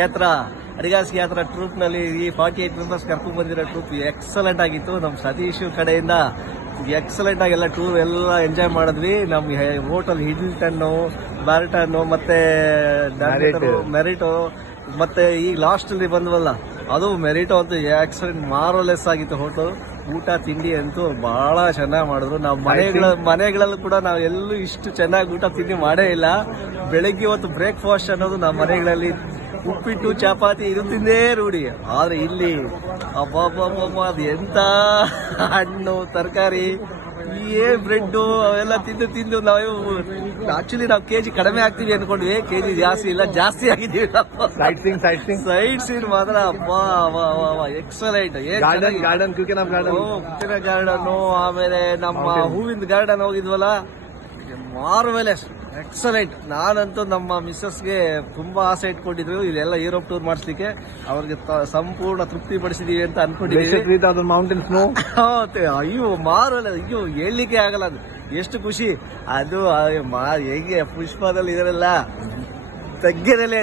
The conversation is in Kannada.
ಯಾತ್ರಾ ಟ್ರೂಪ್ ನಲ್ಲಿ ಈ 48 ಮೆಂಬರ್ಸ್ ಕರ್ಕೊಂಡ್ ಬಂದಿರೋ ಟ್ರೂಪ್ ಎಕ್ಸಲೆಂಟ್ ಆಗಿತ್ತು. ನಮ್ ಸತೀಶ್ ಕಡೆಯಿಂದ ಎಕ್ಸಲೆಂಟ್ ಆಗಿ ಎಲ್ಲ ಟೂರ್ ಎಲ್ಲ ಎಂಜಾಯ್ ಮಾಡಿದ್ವಿ. ನಮ್ಗೆ ಹೋಟೆಲ್ ಹಿಲ್ಟನ್, ಬ್ಯಾರ್ಟನ್ ಮತ್ತೆ ಮೆರಿಟೋ ಮತ್ತೆ ಈಗ ಲಾಸ್ಟ್ ಅಲ್ಲಿ ಬಂದ್ವಲ್ಲ ಅದು ಮೆರಿಟೋ ಅಂತೂ ಎಕ್ಸಲೆಂಟ್ ಮಾರ್ವಲೆಸ್ ಆಗಿತ್ತು. ಹೋಟೆಲ್ ಊಟ ತಿಂಡಿ ಅಂತೂ ಬಹಳ ಚೆನ್ನಾಗಿ ಮಾಡಿದ್ರು. ನಾವು ಮನೆಗಳಲ್ಲೂ ಕೂಡ ನಾವು ಎಲ್ಲೂ ಇಷ್ಟು ಚೆನ್ನಾಗಿ ಊಟ ತಿಂಡಿ ಮಾಡೇ ಇಲ್ಲ. ಬೆಳಿಗ್ಗೆ ಹೊತ್ತು ಬ್ರೇಕ್ಫಾಸ್ಟ್ ಅನ್ನೋದು ನಮ್ಮ ಮನೆಗಳಲ್ಲಿ ಉಪ್ಪಿಟ್ಟು ಚಪಾತಿ ಇದು ತಿಂದೇ ರೂಢಿ. ಆದ್ರೆ ಇಲ್ಲಿ ಅಬ್ಬಬ್ಬಬ್ಬ ಅದು ಎಂತ ಹಣ್ಣು ತರಕಾರಿ ಬ್ರೆಡ್ ಅವೆಲ್ಲ ತಿಂದು ನಾವು ಆಕ್ಚುಲಿ ನಾವು ಕೆಜಿ ಕಡಿಮೆ ಆಗ್ತೀವಿ ಅನ್ಕೊಂಡ್ವಿ. ಕೆಜಿ ಜಾಸ್ತಿ ಇಲ್ಲ, ಜಾಸ್ತಿ ಆಗಿದ್ದೀವಿ. ಸೈಡ್ ಸೀನ್ ಮಾತ್ರ ಎಕ್ಸಲೆಂಟ್. ಗಾರ್ಡನ್ ಆಮೇಲೆ ನಮ್ಮ ಹೂವಿನ ಗಾರ್ಡನ್ ಹೋಗಿದ್ವಲ್ಲ, ಮಾರ್ವೆಲೆಸ್ ಎಕ್ಸಲೆಂಟ್. ನಾನಂತೂ ನಮ್ಮ ಮಿಸ್ಸಸ್ಗೆ ತುಂಬಾ ಆಸೆ ಇಟ್ಕೊಂಡಿದ್ರು ಇಲ್ಲೆಲ್ಲ ಯುರೋಪ್ ಟೂರ್ ಮಾಡಿಸ್ಲಿಕ್ಕೆ. ಅವ್ರಿಗೆ ಸಂಪೂರ್ಣ ತೃಪ್ತಿ ಪಡಿಸಿದೀವಿ ಅಂತ ಅನ್ಕೊಂಡಿದ್ದೀವಿ. ಅಯ್ಯೋ ಮಾರ್ವೆಲೆಸ್, ಅಯ್ಯೋ ಹೇಳ್ಲಿಕ್ಕೆ ಆಗಲ್ಲ ಅದು ಎಷ್ಟು ಖುಷಿ. ಅದು ಹೇಗೆ ಪುಷ್ಪದಲ್ಲಿ ಇದರೆಲ್ಲ ತಗ್ಗದಲ್ಲೇ